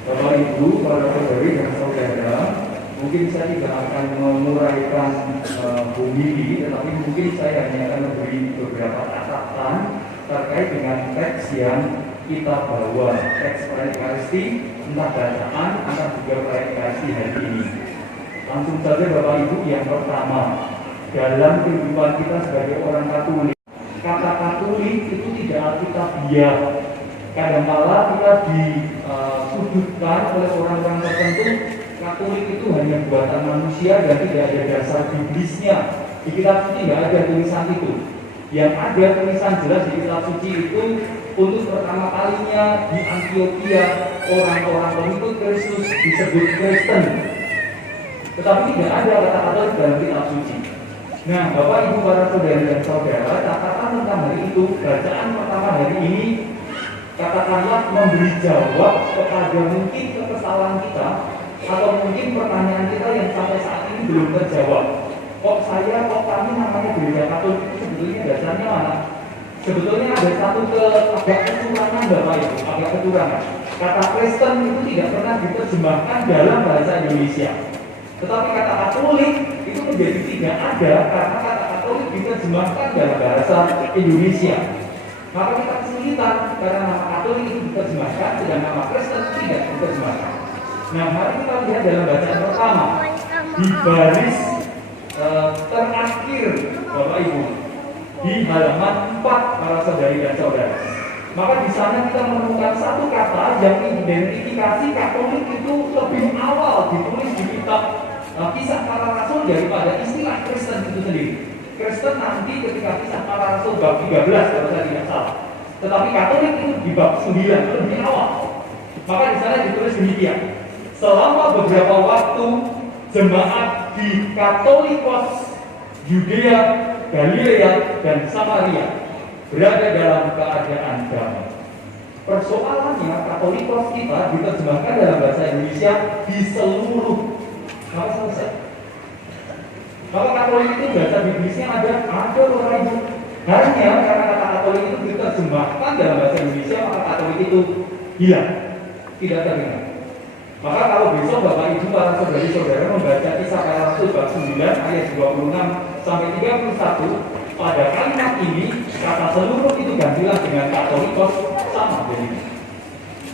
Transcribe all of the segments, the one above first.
Bapak Ibu, para saudari dan saudara, mungkin saya tidak akan menguraikan bumi ini, tetapi mungkin saya hanya akan memberi beberapa catatan terkait dengan teks yang kita bawa, teks Praekaristi, entah bacaan, entah juga Praekaristi hari ini. Langsung saja Bapak Ibu, yang pertama, dalam kehidupan kita sebagai orang Katolik, kata Katolik itu tidak alkitabiah. Kadang-kala kita disudutkan oleh orang-orang tertentu, Katolik itu hanya buatan manusia dan tidak ada dasar biblisnya. Di kitab suci tidak ada tulisan itu. Yang ada tulisan jelas di kitab suci itu untuk pertama kalinya di Antioquia orang-orang pengikut Kristus disebut Kristen. Tetapi tidak ada kata Katolik dalam kitab suci. Nah, Bapak Ibu para saudara dan saudara, catatan tentang hari itu, bacaan pertama hari ini katakanlah memberi jawab kepada mungkin kekesalan kita atau mungkin pertanyaan kita yang sampai saat ini belum terjawab. Kok kami namanya gereja Katolik itu sebetulnya dasarnya mana? Sebetulnya ada satu agak kecurangan Bapak Ibu, agak kecurangan. Kata Kristen itu tidak pernah diterjemahkan dalam bahasa Indonesia. Tetapi kata Katolik itu menjadi tidak ada karena kata Katolik diterjemahkan dalam bahasa Indonesia. Maka kita kesulitan karena nama Katolik itu diterjemahkan, sedang nama Kristen tidak diterjemahkan. Nah, mari kita lihat dalam bacaan pertama di baris terakhir Bapak Ibu di halaman 4 para saudari dan saudara. Maka di sana kita menemukan satu kata yang identifikasi Katolik itu lebih awal ditulis di kitab Kisah Para Rasul daripada istilah Kristen itu sendiri. Kristen nanti ketika Kisah Para Rasul bab 13 kalau saya tidak salah. Tetapi Katolik itu di bab 9 lebih awal. Maka di sana ditulis demikian. Selama beberapa waktu jemaat di Katolikos, Yudea, Galilea, dan Samaria berada dalam keadaan damai. Persoalannya Katolikos kita diterjemahkan dalam bahasa Indonesia di seluruh. Maka selesai. Maka Katolik itu bahasa Inggrisnya ada Bapak Ibu. Hanya karena kata Katolik itu diterjemahkan dalam bahasa Indonesia, maka Katolik itu hilang, tidak terdengar. Maka kalau besok Bapak Ibu para saudari-saudara membaca Kisah Para Rasul bab 9 ayat 26 sampai 31, pada kalimat ini kata seluruh itu gantilah dengan Katolikos sama jadi.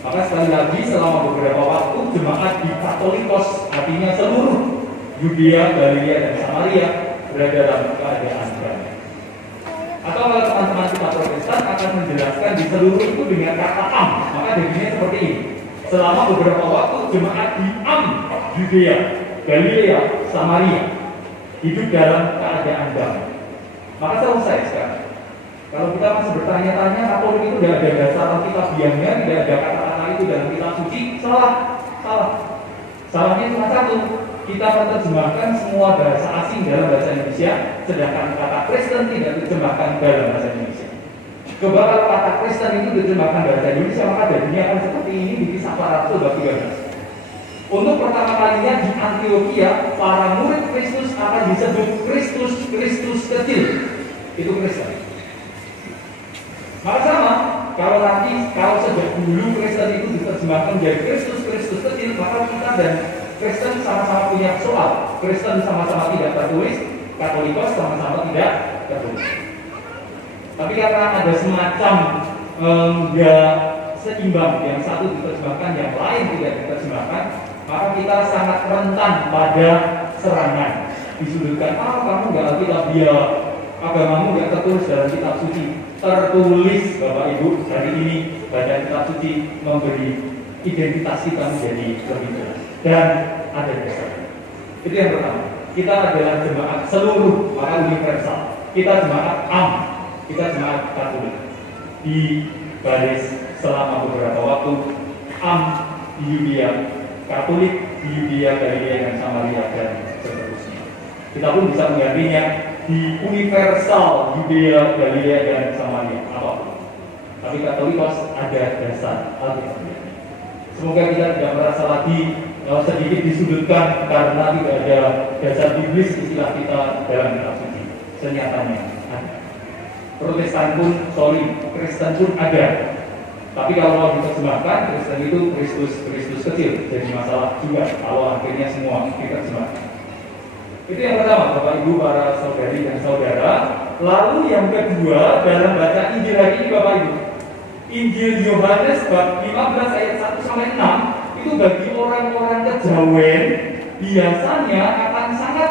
Maka sekali lagi selama beberapa waktu jemaat di Katolikos, artinya seluruh Yudea, Galilea, dan Samaria berada dalam keadaan damai. Atau kalau teman-teman kita Protestan akan menjelaskan di seluruh itu dengan kata am, maka jadinya seperti ini. Selama beberapa waktu jemaat di am, Yudea, Galilea, Samaria hidup dalam keadaan damai. Maka selesai sekarang. Kalau kita masih bertanya-tanya Katolik itu tidak ada dasar alkitabiahnya, tidak ada kata-kata itu dalam kitab suci, salah. Salahnya cuma satu. Kita menerjemahkan semua bahasa asing dalam bahasa Indonesia, sedangkan kata Kristen tidak diterjemahkan dalam bahasa Indonesia. Coba kalau kata Kristen itu diterjemahkan bahasa Indonesia, maka jadinya akan seperti ini di Kisah Para Rasul bab 13. Untuk pertama kalinya di Antioquia, para murid Kristus akan disebut Kristus kecil. Itu Kristen. Maka sama, kalau sejak dulu Kristen itu diterjemahkan menjadi Kristus kecil, maka kita dan Kristen sama-sama punya soal. Kristen sama-sama tidak tertulis, Katolikos sama-sama tidak tertulis. Tapi karena ada semacam nggak seimbang, yang satu diterjemahkan, yang lain tidak diterjemahkan, maka kita sangat rentan pada serangan. Disudutkan, kamu nggak alkitabiah, agamamu nggak tertulis dalam kitab suci. Tertulis Bapak Ibu, hari ini baca kitab suci memberi identitas kita menjadi lebih jelas dan ada dasarnya. Itu yang pertama. Kita adalah jemaat seluruh, maka universal. Kita jemaat am, kita jemaat Katolik. Di baris selama beberapa waktu am di Yudea, Katolik di Yudea, Galilea, dan Samaria, dan seterusnya. Kita pun bisa menggantinya di universal Yudea, Galilea, dan Samaria, apapun. Tapi Katolikos ada dasar alkitabiah. Semoga kita tidak merasa lagi sedikit disudutkan karena tidak ada dasar biblis istilah kita dalam kitab suci. Senyatanya ada. Protestan pun, Kristen pun ada. Tapi kalau mau diterjemahkan, Kristen itu Kristus kecil, jadi masalah juga kalau akhirnya semua diterjemahkan. Itu yang pertama, Bapak Ibu, para saudari dan saudara. Lalu yang kedua, dalam baca Injil hari ini Bapak Ibu, Injil Yohanes bab 15 ayat 1 sampai 6 itu bagi orang-orang kejawen biasanya akan sangat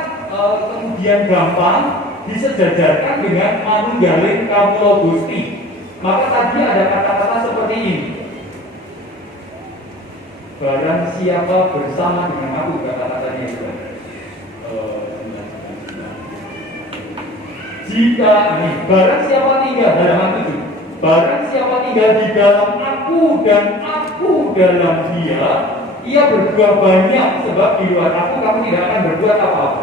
kemudian gampang disejajarkan dengan manunggaling kawula Gusti. Maka tadi ada kata-kata seperti ini. Barang siapa bersama dengan aku, kata-katanya itu. Jika barang siapa tinggal, halaman 7. Barang siapa tinggal di dalam aku dan aku dalam dia, ia berbuah banyak, sebab di luar aku kamu tidak akan berbuat apa-apa.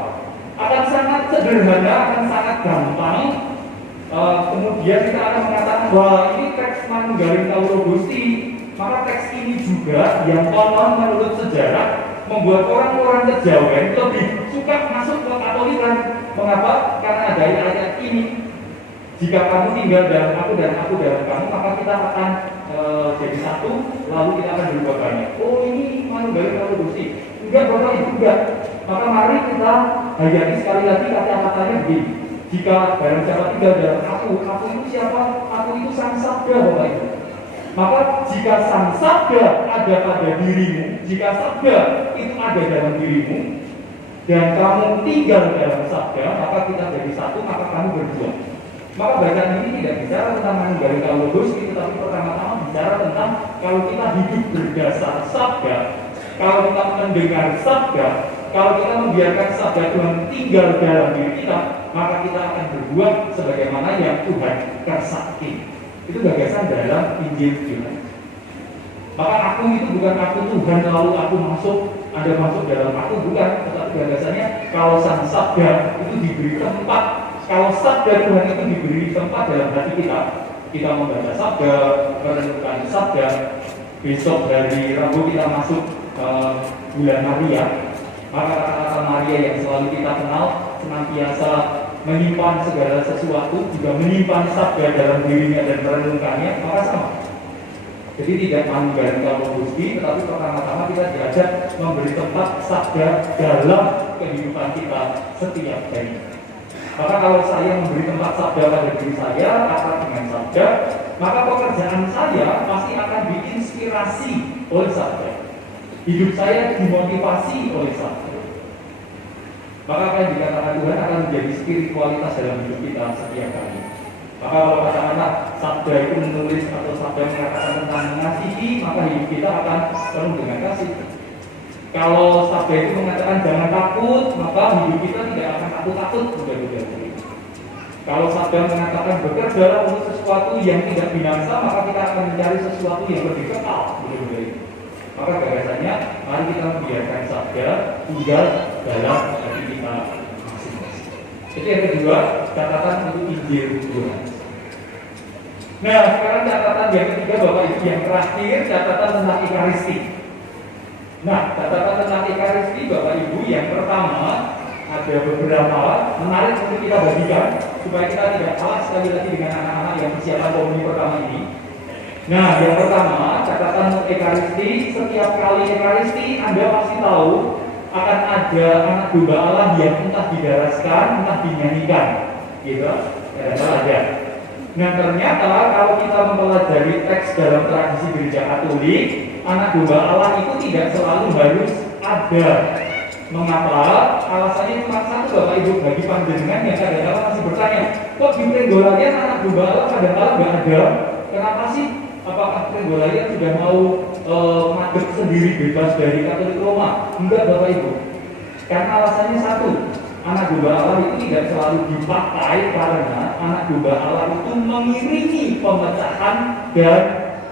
Akan sangat sederhana, akan sangat gampang. Kemudian kita akan mengatakan bahwa ini teks manunggaling kawula Gusti. Maka teks ini juga yang konon menurut sejarah membuat orang-orang kejawen lebih suka masuk ke Katolikan. Mengapa? Karena ada ayat ini. Jika kamu tinggal dalam aku dan aku dalam kamu, maka kita akan jadi satu, lalu kita akan berbuat banyak. Oh, ini manunggaling kawula Gusti. Enggak, Bapak Ibu, enggak. Maka mari kita hayati sekali lagi kata-katanya begini. Jika barang siapa tinggal dalam aku itu siapa? Aku itu Sang Sabda, Bapak Ibu. Maka jika Sang Sabda ada pada dirimu, jika Sabda itu ada dalam dirimu, dan kamu tinggal dalam Sabda, maka kita jadi satu, maka kamu berdua. Maka bacaan ini tidak bicara tentang manunggaling kawula Gusti, tetapi pertama-tama bicara tentang kalau kita hidup berdasar Sabda, kalau kita mendengar Sabda, kalau kita membiarkan Sabda Tuhan tinggal dalam diri kita, maka kita akan berbuat sebagaimana yang Tuhan kersaki. Itu gagasan dalam Injil Yohanes. Maka aku itu bukan aku Tuhan lalu aku masuk, Anda masuk dalam aku, bukan. Tetapi gagasannya kalau Sang Sabda itu diberi tempat, kalau Sabda Tuhan itu diberi tempat dalam hati kita membaca Sabda, merenungkan Sabda. Besok dari Rabu kita masuk bulan Maria. Maka kata-kata Maria yang selalu kita kenal senantiasa menyimpan segala sesuatu, juga menyimpan Sabda dalam dirinya dan merenungkannya, maka sama. Jadi tidak manunggaling kawula Gusti, tetapi pertama-tama kita diajak memberi tempat Sabda dalam kehidupan kita setiap hari. Maka kalau saya memberi tempat Sabda pada diri saya, akan dengan Sabda, maka pekerjaan saya pasti akan diinspirasi oleh Sabda. Hidup saya dimotivasi oleh Sabda. Maka apa yang dikatakan Tuhan akan menjadi spiritualitas dalam hidup kita setiap hari. Maka kalau katakanlah Sabda itu menulis atau Sabda mengatakan tentang mengasihi, maka hidup kita akan penuh dengan kasih. Kalau Sabda itu mengatakan jangan takut, maka hidup kita tidak akan takut-takut. Kalau Sabda mengatakan bekerja untuk sesuatu yang tidak binasa, maka kita akan mencari sesuatu yang lebih kekal. Maka gagasannya, mari kita membiarkan Sabda tinggal dalam hati kita masing-masing. Jadi yang kedua, catatan untuk Injil Yohanes. Nah, sekarang catatan yang ketiga, Bapak Ibu, yang terakhir, catatan tentang Ekaristi. Nah, catatan tentang Ekaristi, Bapak Ibu, yang pertama ada beberapa menarik untuk kita bagikan supaya kita tidak kalah sekali lagi dengan anak-anak yang persiapan komuni pertama ini. Nah, yang pertama, catatan Ekaristi, setiap kali Ekaristi Anda pasti tahu akan ada anak domba Allah yang entah didaraskan, entah dinyanyikan, gitu. Ada. Nah, ternyata kalau kita mempelajari teks dalam tradisi gereja Katolik, anak domba Allah itu tidak selalu harus ada. Mengapa? Alasannya cuma satu, Bapak Ibu, bagi panjenengan yang kadang-kadang masih bertanya, kok di Prenggolarian anak domba Allah kadang-kadang nggak ada? Kenapa sih? Apakah Prenggolarian sudah mau madep sendiri bebas dari Katolik Roma? Enggak, Bapak Ibu. Karena alasannya satu, anak domba Allah itu tidak selalu dipakai karena anak domba Allah itu mengiringi pemecahan dan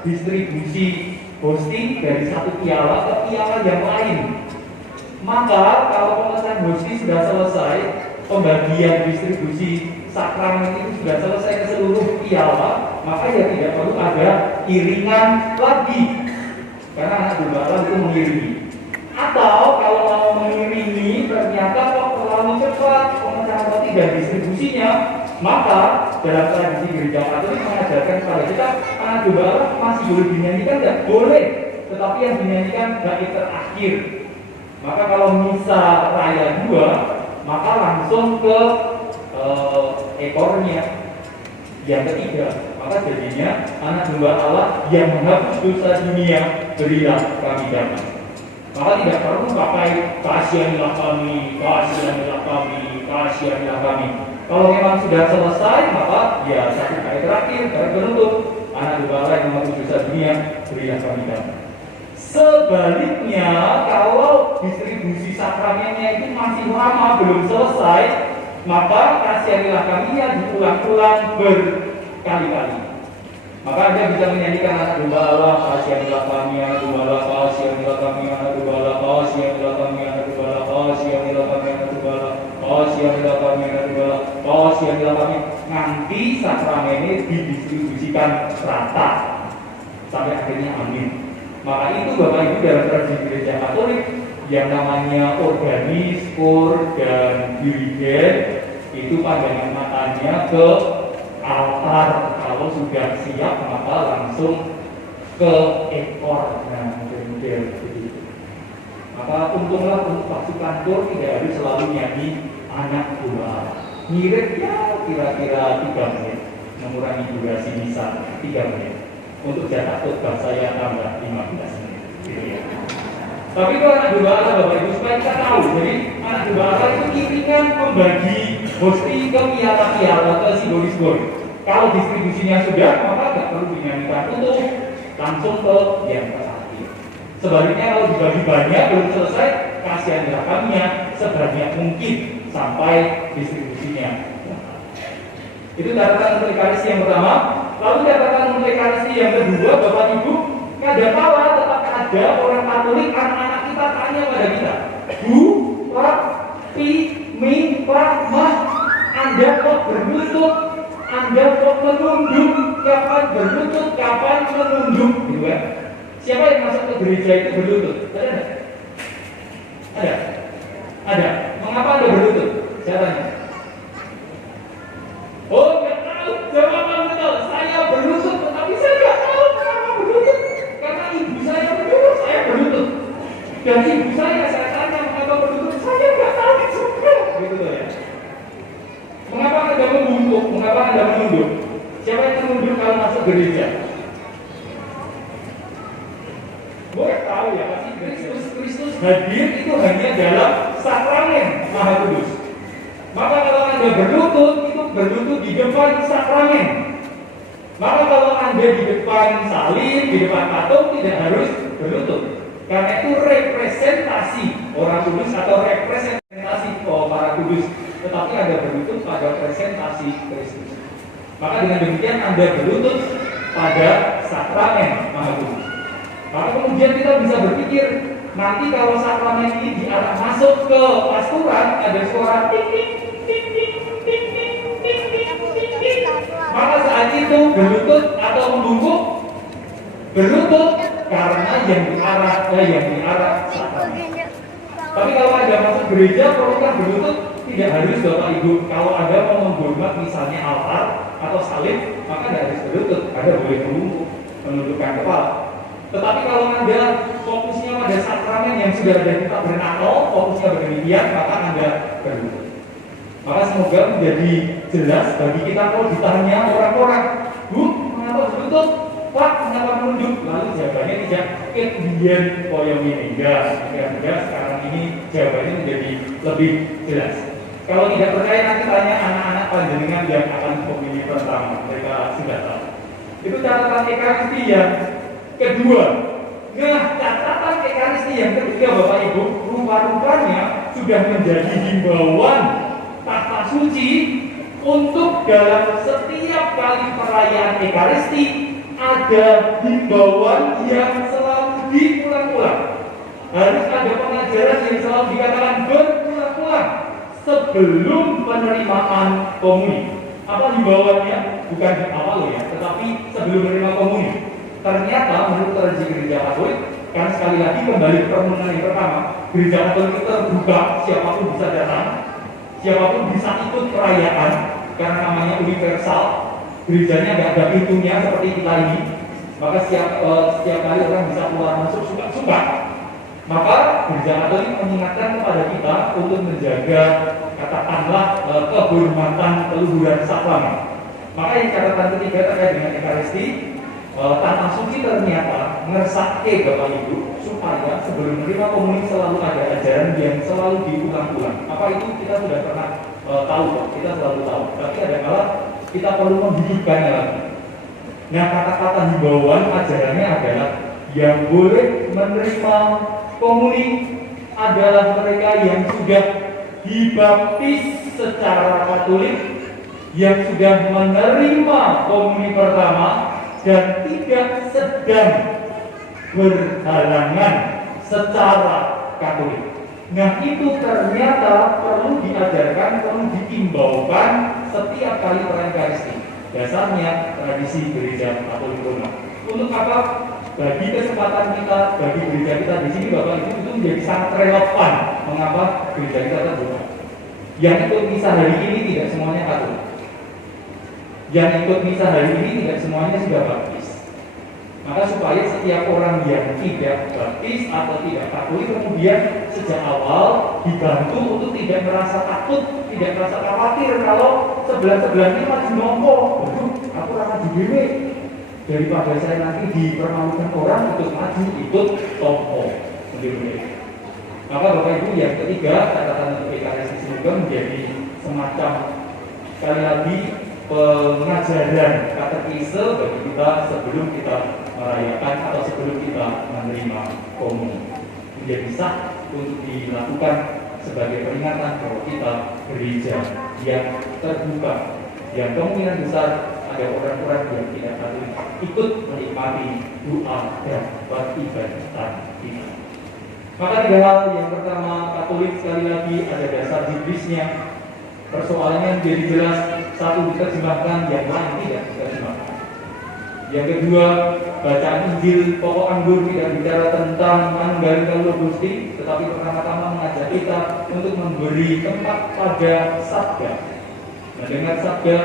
distribusi hosting dari satu piala ke piala yang lain. Maka kalau pemecahan hosting sudah selesai, pembagian distribusi sakramen itu sudah selesai ke seluruh piala, maka ya tidak perlu ada iringan lagi, karena anak domba Allah itu mengiringi. Atau kalau mau mengiringi ternyata kok terlalu cepat pemecahan roti dan distribusinya, maka dalam tradisi gereja Katolik mengajarkan kepada kita anak domba Allah masih boleh dinyanyikan nggak? Boleh, tetapi yang dinyanyikan bait terakhir. Maka kalau misa raya 2, maka langsung ke ekornya yang ketiga. Maka jadinya anak domba Allah yang menghapus dosa dunia, berilah kami damai. Maka tidak perlu pakai kasihanilah kami, kasihanilah kami, kasihanilah kami. Kalau memang sudah selesai, maka ya satu kali terakhir, kali penutup, anak domba Allah yang menghapus dosa dunia, berilah kami damai. Sebaliknya, kalau distribusi sakramennya itu masih lama belum selesai, maka kasihanilah kami yang diulang-ulang berkali-kali. Maka Anda bisa menyanyikan anak domba Allah, kasihanilah kami, anak domba Allah, kasihanilah kami, anak domba Allah, kasihanilah kami, anak domba Allah, kasihanilah kami, anak domba Allah, kasihanilah kami, anak domba Allah, kasihanilah kami. Nanti sakramennya didistribusikan rata sampai akhirnya amin. Maka itu Bapak Ibu dalam tradisi gereja Katolik yang namanya organis, kor, dan dirigen itu pandangan matanya ke altar. Kalau sudah siap maka langsung ke ekor. Nah, begitu. Maka untunglah untuk pasukan kor tidak harus selalu nyanyi anak domba. Mirip ya kira-kira 3 menit, mengurangi durasi misa 3 menit. Untuk jatah khotbah saya tambah 15 menit gitu ya. Tapi kalau anak domba Allah Bapak Ibu supaya kita tahu, jadi anak domba Allah itu iringan membagi hosti ke piala-piala atau simbolis-simbolis. Kalau distribusinya sudah, maka tidak perlu dinyanyikan untuk langsung ke yang terakhir. Sebaliknya kalau dibagi banyak belum selesai, kasihanilah kami sebanyak mungkin sampai distribusinya. Itu catatan untuk ekaristi yang pertama. Lalu catatan untuk ekaristi yang kedua, Bapak Ibu, kadangkala tetap ada orang Katolik, anak-anak kita tanya pada kita, Bu, Pak, Pi, Mi, Pak, Mas, Anda kok berlutut? Anda kok menunduk? Kapan berlutut? Kapan menunduk? Gitu kan? Siapa yang masuk ke gereja itu berlutut? Ada? Ada? Ada. Mengapa Anda berlutut? Saya tanya. Oh, nggak tahu. Jawaban betul. Saya berlutut, tetapi saya nggak tahu kenapa berlutut. Karena ibu saya berlutut, saya berlutut. Dan ibu saya tanya mengapa berlutut, saya nggak tahu juga. Gitu loh ya. Mengapa Anda membungkuk? Mengapa Anda menunduk? Siapa yang menunduk kalau masuk gereja? Boleh tahu ya, pasti Kristus hadir itu hanya dalam sakramen Maha Kudus. Maka kalau Anda berlutut, itu berlutut di depan sakramen. Maka kalau Anda di depan salib, di depan patung, tidak harus berlutut. Karena itu representasi orang kudus atau representasi para kudus. Tetapi Anda berlutut pada presentasi Kristus. Maka dengan demikian Anda berlutut pada sakramen Maha Kudus. Maka kemudian kita bisa berpikir, nanti kalau sakramen ini diarah masuk ke pasturan, ada suara ting ting ting ting ting ting ting ting ting. Maka saat itu berlutut atau membungkuk? Berlutut karena yang diarah sakramen. Tapi kalau Anda masuk gereja, perlukah berlutut? Tidak harus Bapak Ibu. Kalau Anda mau menghormat misalnya altar atau salib, maka tidak harus berlutut. Anda boleh membungkuk, menundukkan kepala. Tetapi kalau Anda fokusnya pada sakramen yang sudah ada di tabernakel, fokusnya berdemikian, maka Anda berlutut. Maka semoga menjadi jelas bagi kita kalau ditanya orang-orang, Bu, mengapa berlutut? Pak, mengapa menunduk? Lalu jawabannya tidak kemudian koyong ini. Enggak, sekarang ini jawabannya menjadi lebih jelas. Kalau tidak percaya nanti tanya anak-anak panjenengan yang akan pemilih pertama, mereka sudah tahu. Itu catatan ekaristi yang kedua. Nah, catatan ekaristi yang ketiga Bapak Ibu, rupa-rupanya sudah menjadi himbauan tata suci untuk dalam setiap kali perayaan ekaristi ada himbauan yang selalu diulang-ulang. Harus ada pengajaran yang selalu dikatakan berulang-ulang sebelum penerimaan komuni. Apa himbauannya? Bukan di awal ya, tetapi sebelum menerima komuni. Ternyata menurut tradisi gereja Katolik, karena sekali lagi kembali ke permohonan yang pertama, gereja Katolik itu terbuka, siapapun bisa datang, siapapun bisa ikut perayaan, karena namanya universal. Gerejanya nggak ada pintunya seperti kita ini. Maka setiap kali orang bisa keluar masuk suka-suka, maka gereja Katolik mengingatkan kepada kita untuk menjaga katakanlah kehormatan keluhuran sakrament. Maka yang catatan ketiga terkait dengan Ekaristi, tanah suci ternyata ngersake Bapak Ibu supaya sebelum menerima komuni selalu ada ajaran yang selalu diulang-ulang. Apa itu kita sudah pernah tahu, kita selalu tahu. Tapi kadang-kala kita perlu menghidupkannya lagi. Nah, kata-kata himbauan ajarannya adalah yang boleh menerima komuni adalah mereka yang sudah dibaptis secara Katolik, yang sudah menerima komuni pertama, dan tidak sedang berhalangan secara Katolik. Nah, itu ternyata perlu diajarkan, perlu diimbaukan setiap kali Ekaristi. Dasarnya tradisi gereja Katolik Roma. Untuk apa? Bagi kesempatan kita, bagi gereja kita di sini, Bapak Ibu, itu menjadi sangat relevan. Mengapa gereja kita terbuka? Yang ikut misa hari ini tidak semuanya Katolik. Yang ikut misa hari ini tidak semuanya sudah baptis. Maka supaya setiap orang yang tidak baptis atau tidak Katolik kemudian sejak awal dibantu untuk tidak merasa takut, tidak merasa khawatir kalau sebelah ini maju nompo. Waduh, aku rasa dibewe. Daripada saya nanti dipermalukan orang untuk maju ikut tompo. Maka Bapak Ibu, yang ketiga, catatan untuk Ekaristi juga menjadi semacam sekali lagi pengajaran katekise bagi kita sebelum kita merayakan atau sebelum kita menerima komuni. Menjadi sah untuk dilakukan sebagai peringatan bahwa kita gereja yang terbuka, yang kemungkinan besar ada orang-orang yang tidak Katolik ikut menikmati doa dan ibadah kita. Maka tiga hal. Yang pertama, Katolik sekali lagi ada dasar Inggrisnya. Persoalannya menjadi jelas, satu diterjemahkan, yang lain tidak diterjemahkan. Yang kedua, bacaan Injil pokok anggur tidak bicara tentang manunggaling Kaulo Gusti, tetapi pertama-tama mengajak kita untuk memberi tempat pada sabda, mendengar sabda,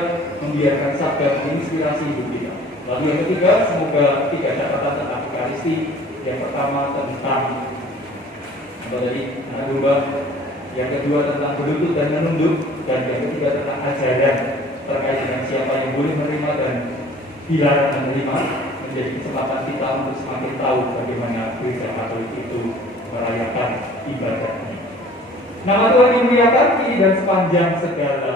membiarkan sabda menginspirasi hidup kita. Lalu yang ketiga, semoga tiga catatan tentang Ekaristi. Yang pertama tentang apa tadi, anak domba. Yang kedua tentang berlutut dan menunduk. Dan yang ketiga tentang ajaran terkait dengan siapa yang boleh menerima dan dilarang menerima, menjadi kesempatan kita untuk semakin tahu bagaimana gereja Katolik itu merayakan ibadahnya. Nama Tuhan dimuliakan kini dan sepanjang segala